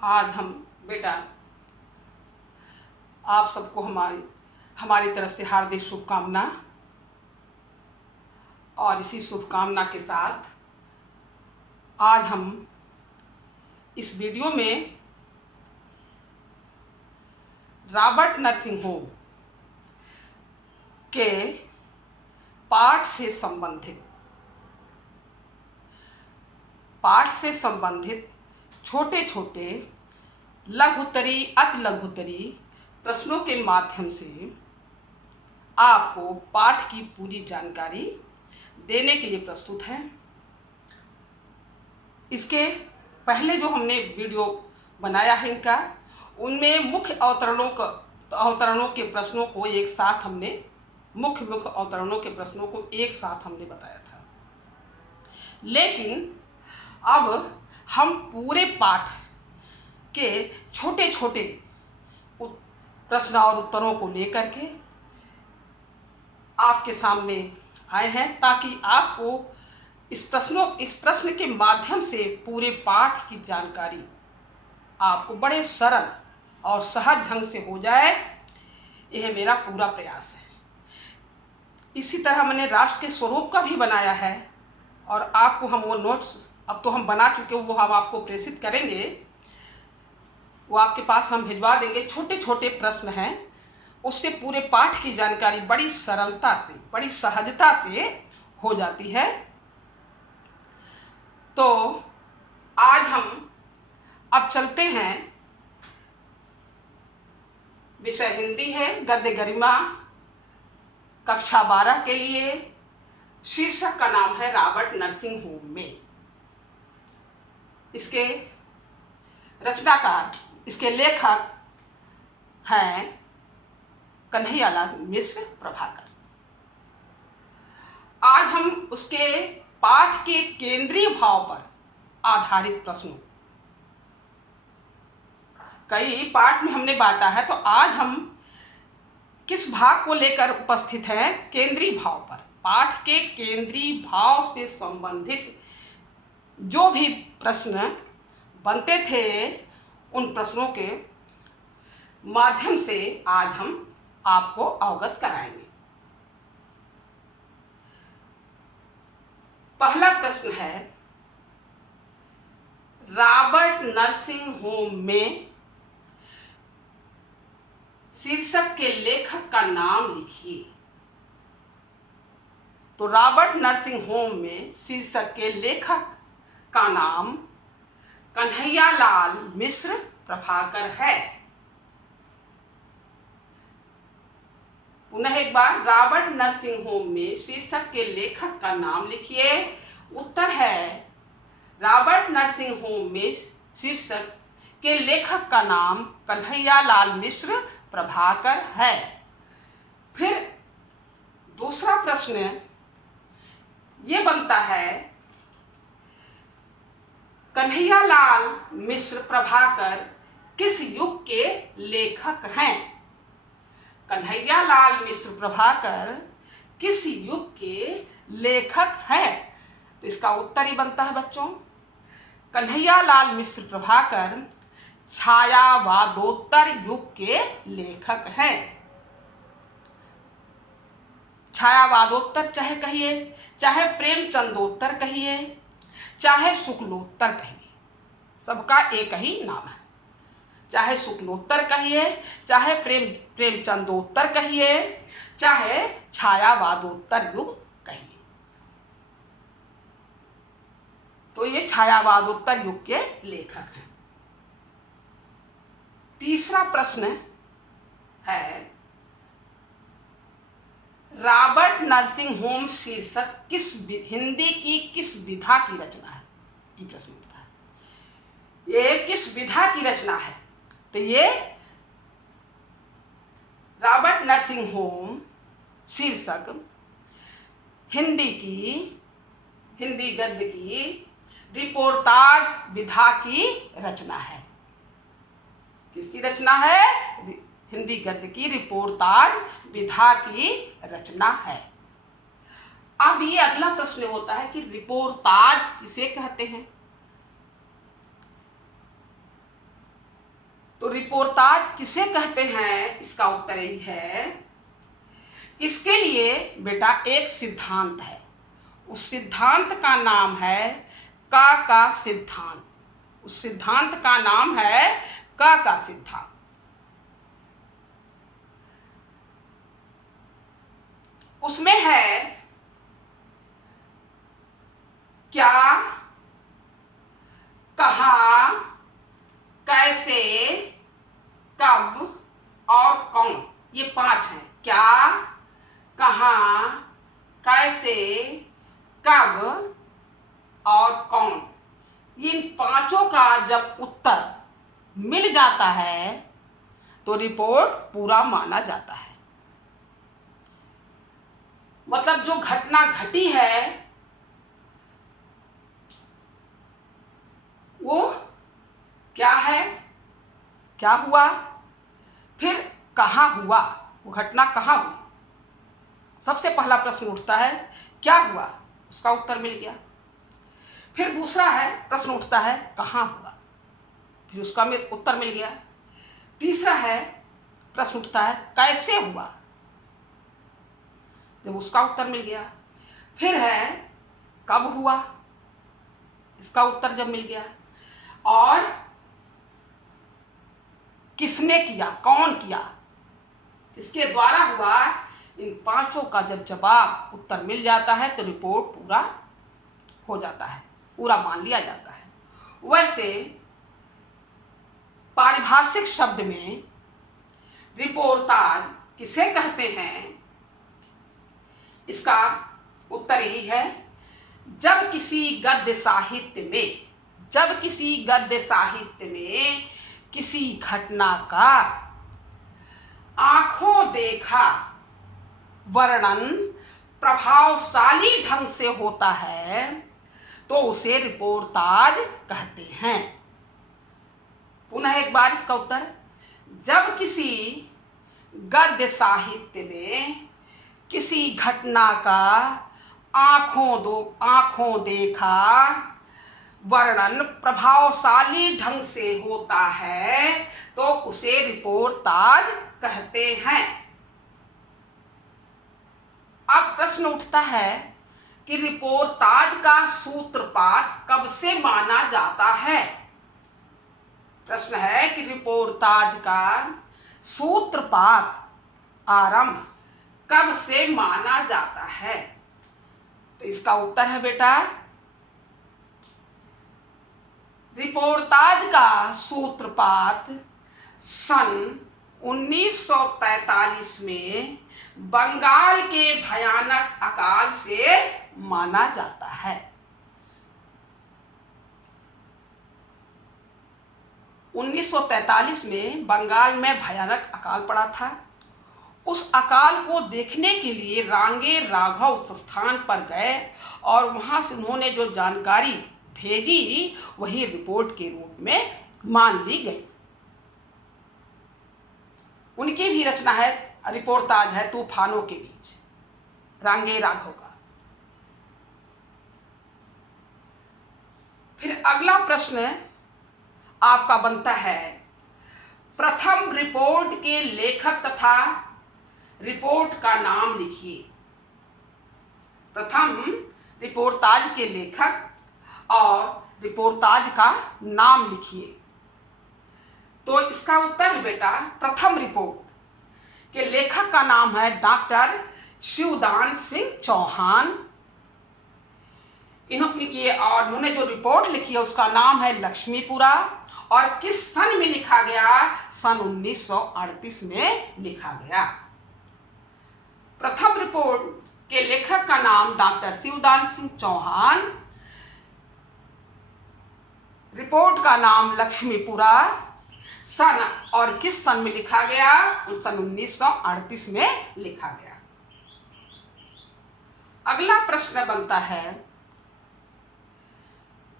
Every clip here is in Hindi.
आज हम बेटा आप सबको हमारी तरफ से हार्दिक शुभकामना। और इसी शुभकामना के साथ आज हम इस वीडियो में रॉबर्ट नर्सिंग होम के पाठ से संबंधित छोटे छोटे लघुत्तरी अति लघुत्तरी प्रश्नों के माध्यम से आपको पाठ की पूरी जानकारी देने के लिए प्रस्तुत हैं। इसके पहले जो हमने वीडियो बनाया है इनका, उनमें मुख्य अवतरणों के प्रश्नों को एक साथ हमने मुख्य अवतरणों के प्रश्नों को एक साथ हमने बताया था। लेकिन अब हम पूरे पाठ के छोटे छोटे प्रश्न और उत्तरों को लेकर के आपके सामने आए हैं, ताकि आपको इस प्रश्न के माध्यम से पूरे पाठ की जानकारी आपको बड़े सरल और सहज ढंग से हो जाए। यह मेरा पूरा प्रयास है। इसी तरह मैंने राष्ट्र के स्वरूप का भी बनाया है, और आपको हम वो नोट्स अब तो हम बना चुके, वो हम आपको प्रेषित करेंगे, वो आपके पास हम भिजवा देंगे। छोटे छोटे प्रश्न हैं, उससे पूरे पाठ की जानकारी बड़ी सरलता से, बड़ी सहजता से हो जाती है। तो आज हम अब चलते हैं, विषय हिंदी है, गद्य गरिमा, कक्षा 12 के लिए। शीर्षक का नाम है रॉबर्ट नर्सिंग होम में। इसके रचनाकार, इसके लेखक हैं कन्हैयालाल मिश्र प्रभाकर। आज हम उसके पाठ के केंद्रीय भाव पर आधारित प्रश्नों, कई पाठ में हमने बांटा है, तो आज हम किस भाग को लेकर उपस्थित हैं? केंद्रीय भाव पर। पाठ के केंद्रीय भाव से संबंधित जो भी प्रश्न बनते थे, उन प्रश्नों के माध्यम से आज हम आपको अवगत कराएंगे। पहला प्रश्न है, रॉबर्ट नर्सिंग होम में शीर्षक के लेखक का नाम लिखिए। तो रॉबर्ट नर्सिंग होम में शीर्षक के लेखक का नाम कन्हैयालाल मिश्र प्रभाकर है। पुनः एक बार, रॉबर्ट नर्सिंग होम में शीर्षक के लेखक का नाम लिखिए। उत्तर है, रॉबर्ट नर्सिंग होम में शीर्षक के लेखक का नाम कन्हैयालाल मिश्र प्रभाकर है। फिर दूसरा प्रश्न ये बनता है, कन्हैयालाल मिश्र प्रभाकर किस युग के लेखक हैं? कन्हैयालाल मिश्र प्रभाकर किस युग के लेखक हैं? तो इसका उत्तर ही बनता है बच्चों, कन्हैयालाल मिश्र प्रभाकर छायावादोत्तर युग के लेखक हैं। छायावादोत्तर चाहे कहिए, चाहे प्रेमचंदोत्तर कहिए, चाहे शुक्लोत्तर कहिए, सबका एक ही नाम है। चाहे शुक्लोत्तर कहिए, चाहे प्रेमचंदोत्तर कहिए, चाहे छायावादोत्तर युग कहिए, तो ये छायावादोत्तर युग के लेखक हैं। तीसरा प्रश्न है, रॉबर्ट नर्सिंग होम शीर्षक हिंदी की किस विधा की रचना है? ये प्रश्न होता है, ये किस विधा की रचना है? तो ये रॉबर्ट नर्सिंग होम शीर्षक हिंदी गद्य की रिपोर्टाज विधा की रचना है। किसकी रचना है? हिंदी गद्य की रिपोर्टाज विधा की रचना है। अब ये अगला प्रश्न होता है कि रिपोर्टाज किसे कहते हैं? तो रिपोर्टाज किसे कहते हैं, इसका उत्तर यही है। इसके लिए बेटा एक सिद्धांत है, उस सिद्धांत का नाम है का सिद्धांत। उस सिद्धांत का नाम है का सिद्धांत। उसमें है क्या, कहाँ, कैसे, कब और कौन, ये 5 हैं। क्या, कहाँ, कैसे, कब और कौन, इन 5 का जब उत्तर मिल जाता है तो रिपोर्ट पूरा माना जाता है। मतलब जो घटना घटी है वो क्या है, क्या हुआ, फिर कहाँ हुआ, वो घटना कहाँ हुई। सबसे पहला प्रश्न उठता है क्या हुआ, उसका उत्तर मिल गया। फिर दूसरा है प्रश्न उठता है कहाँ हुआ, फिर उसका उत्तर मिल गया। तीसरा है प्रश्न उठता है कैसे हुआ, जब उसका उत्तर मिल गया। फिर है कब हुआ, इसका उत्तर जब मिल गया। और किसने किया, कौन किया, किसके द्वारा हुआ, इन 5 का जब जवाब उत्तर मिल जाता है तो रिपोर्ट पूरा हो जाता है, पूरा मान लिया जाता है। वैसे पारिभाषिक शब्द में रिपोर्टाज किसे कहते हैं, इसका उत्तर यही है। जब किसी गद्य साहित्य में किसी घटना का आंखों देखा वर्णन प्रभावशाली ढंग से होता है तो उसे रिपोर्टाज कहते हैं। पुनः एक बार इसका उत्तर, जब किसी गद्य साहित्य में किसी घटना का आंखों देखा वर्णन प्रभावशाली ढंग से होता है तो उसे रिपोर्टाज कहते हैं। अब प्रश्न उठता है कि रिपोर्टाज का सूत्रपात कब से माना जाता है। प्रश्न है कि रिपोर्टाज का सूत्रपात आरंभ कब से माना जाता है। तो इसका उत्तर है बेटा, रिपोर्टाज का सूत्रपात सन 1943 में बंगाल के भयानक अकाल से माना जाता है। 1943 में बंगाल में भयानक अकाल पड़ा था। उस अकाल को देखने के लिए रांगे राघव उस स्थान पर गए और वहां से उन्होंने जो जानकारी भेजी वही रिपोर्ट के रूप में मान ली गई। उनकी भी रचना है, रिपोर्टाज है तूफानों के बीच, रांगे राघव का। फिर अगला प्रश्न आपका बनता है, प्रथम रिपोर्ट के लेखक तथा रिपोर्ट का नाम लिखिए। प्रथम रिपोर्टाज के लेखक और रिपोर्टाज का नाम लिखिए। तो इसका उत्तर है बेटा, प्रथम रिपोर्ट के लेखक का नाम है डॉक्टर शिवदान सिंह चौहान। इन्होंने जो रिपोर्ट लिखी है उसका नाम है लक्ष्मीपुरा और किस सन में लिखा गया, सन 1938 में लिखा गया। प्रथम रिपोर्ट के लेखक का नाम डॉक्टर शिवदान सिंह चौहान, रिपोर्ट का नाम लक्ष्मीपुरा, सन और किस सन में लिखा गया, सन 1938 में लिखा गया। अगला प्रश्न बनता है,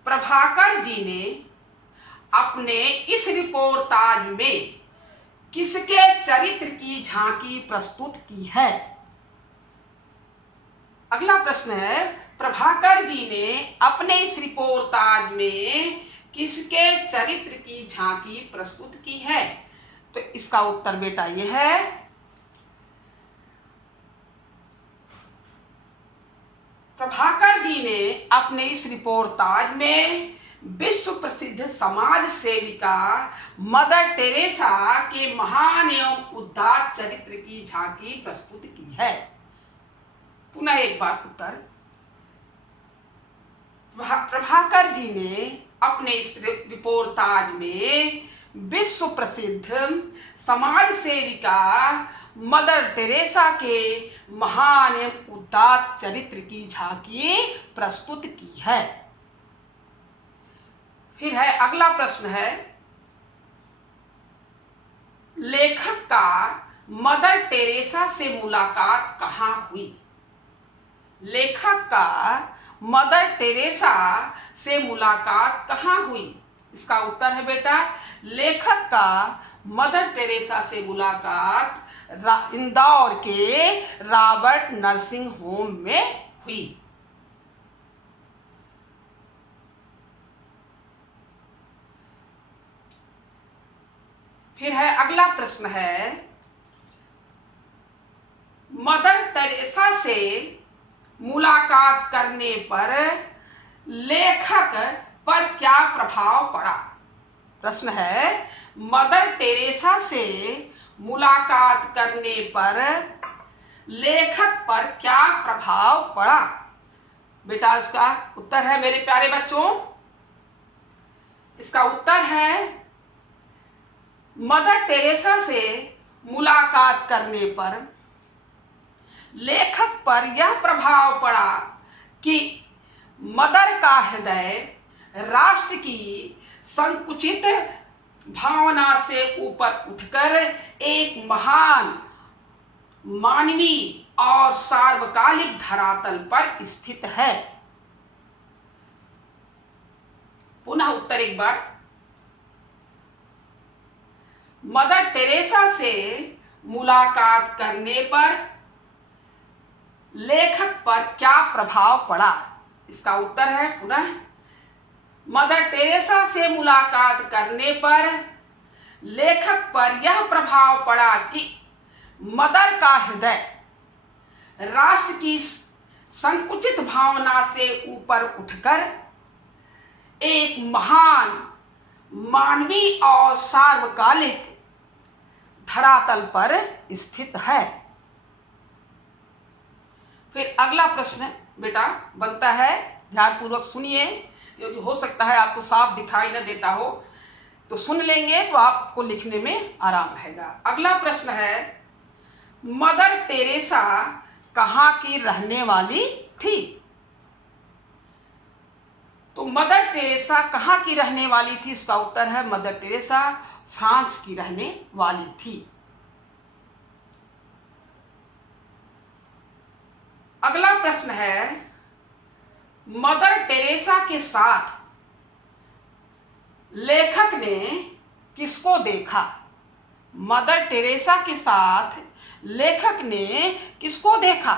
प्रभाकर जी ने अपने इस रिपोर्टाज में किसके चरित्र की झांकी प्रस्तुत की है। अगला प्रश्न है, प्रभाकर जी ने अपने इस रिपोर्टाज में किसके चरित्र की झांकी प्रस्तुत की है? तो इसका उत्तर बेटा ये है प्रभाकर जी ने अपने इस रिपोर्टाज में विश्व प्रसिद्ध समाज सेविका मदर टेरेसा के महान एवं उदात्त चरित्र की झांकी प्रस्तुत की है। पुनः एक बार उत्तर, प्रभाकर जी ने अपने इस रिपोर्टाज में विश्व प्रसिद्ध समाज सेविका मदर टेरेसा के महान एवं उदात्त चरित्र की झांकी प्रस्तुत की है। फिर है अगला प्रश्न है, लेखक का मदर टेरेसा से मुलाकात कहाँ हुई? लेखक का मदर टेरेसा से मुलाकात कहाँ हुई? इसका उत्तर है बेटा, लेखक का मदर टेरेसा से मुलाकात इंदौर के रॉबर्ट नर्सिंग होम में हुई। फिर है अगला प्रश्न है, मदर टेरेसा से मुलाकात करने पर लेखक पर क्या प्रभाव पड़ा? प्रश्न है, मदर टेरेसा से मुलाकात करने पर लेखक पर क्या प्रभाव पड़ा? बेटा इसका उत्तर है मेरे प्यारे बच्चों, इसका उत्तर है मदर टेरेसा से मुलाकात करने पर लेखक पर यह प्रभाव पड़ा कि मदर का हृदय राष्ट्र की संकुचित भावना से ऊपर उठकर एक महान मानवीय और सार्वकालिक धरातल पर स्थित है। पुनः उत्तर एक बार, मदर टेरेसा से मुलाकात करने पर लेखक पर क्या प्रभाव पड़ा? इसका उत्तर है पुनः, मदर टेरेसा से मुलाकात करने पर लेखक पर यह प्रभाव पड़ा कि मदर का हृदय राष्ट्र की संकुचित भावना से ऊपर उठकर एक महान मानवीय और सार्वकालिक धरातल पर स्थित है। फिर अगला प्रश्न बेटा बनता है, ध्यानपूर्वक सुनिए, क्योंकि हो सकता है आपको साफ दिखाई न देता हो, तो सुन लेंगे तो आपको लिखने में आराम रहेगा। अगला प्रश्न है, मदर टेरेसा कहाँ की रहने वाली थी? तो मदर टेरेसा कहाँ की रहने वाली थी? इसका उत्तर है, मदर टेरेसा फ्रांस की रहने वाली थी। अगला प्रश्न है, मदर टेरेसा के साथ लेखक ने किसको देखा? मदर टेरेसा के साथ लेखक ने किसको देखा?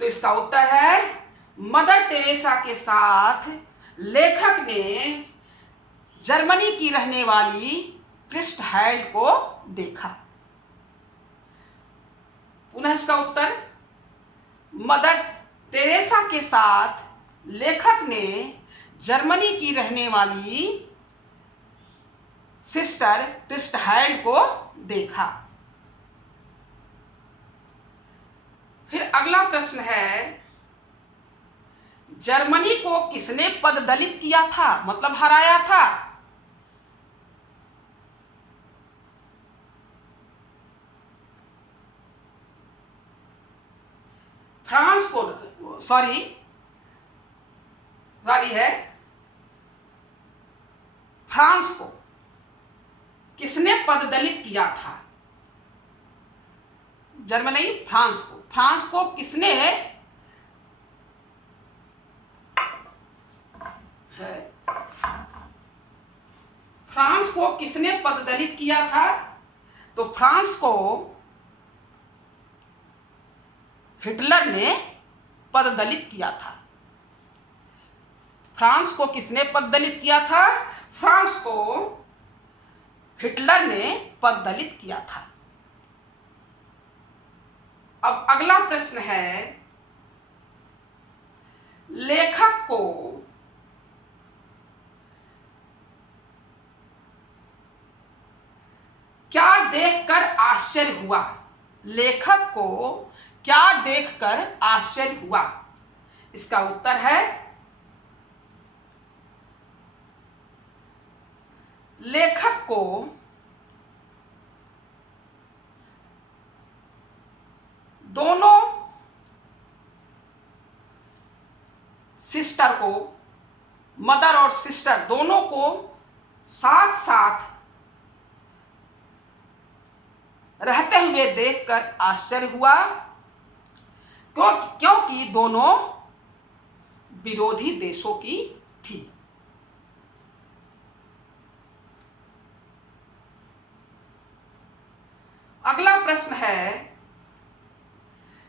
तो इसका उत्तर है, मदर टेरेसा के साथ लेखक ने जर्मनी की रहने वाली क्रिस्ट हाइल्ड को देखा। पुनः इसका उत्तर, मदर टेरेसा के साथ लेखक ने जर्मनी की रहने वाली सिस्टर क्रिस्ट हाइल्ड को देखा। फिर अगला प्रश्न है, जर्मनी को किसने पददलित किया था, मतलब हराया था? फ्रांस को, सॉरी है, फ्रांस को किसने पददलित किया था? जर्मनी, फ्रांस को किसने फ्रांस को किसने पददलित किया था? तो फ्रांस को हिटलर ने पददलित किया था। फ्रांस को किसने पददलित किया था? फ्रांस को हिटलर ने पददलित किया था। अब अगला प्रश्न है, लेखक को क्या देखकर आश्चर्य हुआ? लेखक को क्या देखकर आश्चर्य हुआ? इसका उत्तर है, लेखक को दोनों सिस्टर को, मदर और सिस्टर दोनों को साथ साथ रहते हुए देखकर आश्चर्य हुआ, क्योंकि दोनों विरोधी देशों की थी। अगला प्रश्न है,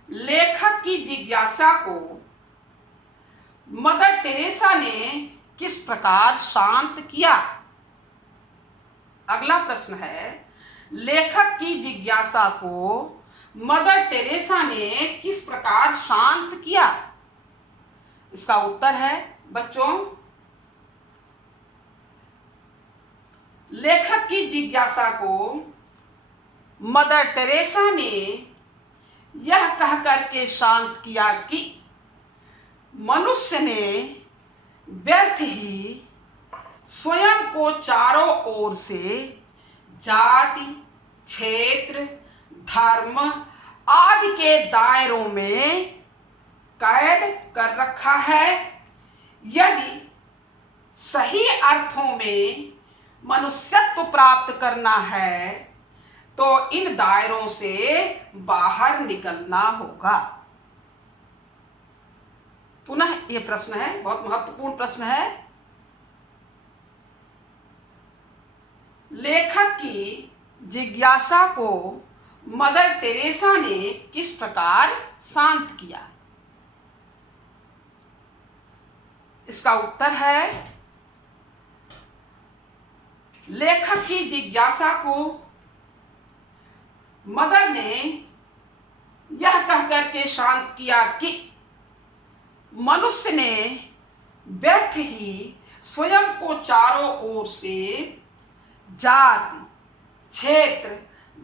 लेखक की जिज्ञासा को मदर टेरेसा ने किस प्रकार शांत किया? अगला प्रश्न है, लेखक की जिज्ञासा को मदर टेरेसा ने किस प्रकार शांत किया? इसका उत्तर है बच्चों, लेखक की जिज्ञासा को मदर टेरेसा ने यह कहकर के शांत किया कि मनुष्य ने व्यर्थ ही स्वयं को चारों ओर से जाति, क्षेत्र, धर्म आदि के दायरों में कैद कर रखा है। यदि सही अर्थों में मनुष्यत्व प्राप्त करना है तो इन दायरों से बाहर निकलना होगा। पुनः ये प्रश्न है, बहुत महत्वपूर्ण प्रश्न है। लेखक की जिज्ञासा को मदर टेरेसा ने किस प्रकार शांत किया? इसका उत्तर है, लेखक की जिज्ञासा को मदर ने यह कहकर के शांत किया कि मनुष्य ने व्यर्थ ही स्वयं को चारों ओर से जाति, क्षेत्र,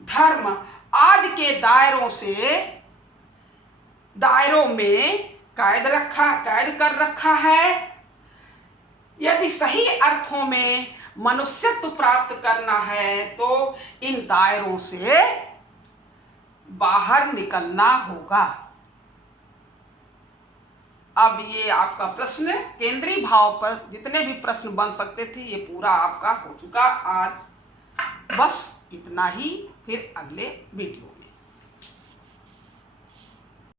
धर्म आदि के दायरों में कैद कर रखा है। यदि सही अर्थों में मनुष्यत्व प्राप्त करना है तो इन दायरों से बाहर निकलना होगा। अब ये आपका प्रश्न केंद्रीय भाव पर जितने भी प्रश्न बन सकते थे ये पूरा आपका हो चुका। आज बस इतना ही, फिर अगले वीडियो।